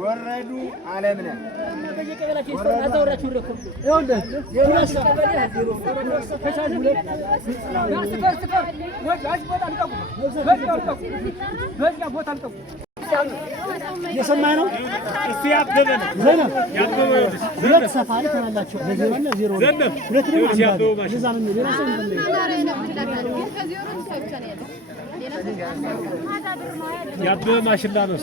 ወረዱ ዓለምነ የሰማይ ነው እሱ ያበበ ነው ያበበ ሁለት ሰፋሪ ተናላችሁ ለዜሮና ዜሮ ሁለት ነው ለዛም ነው ሌላ ሰው እንደምን ያበበ ማሽላ ነው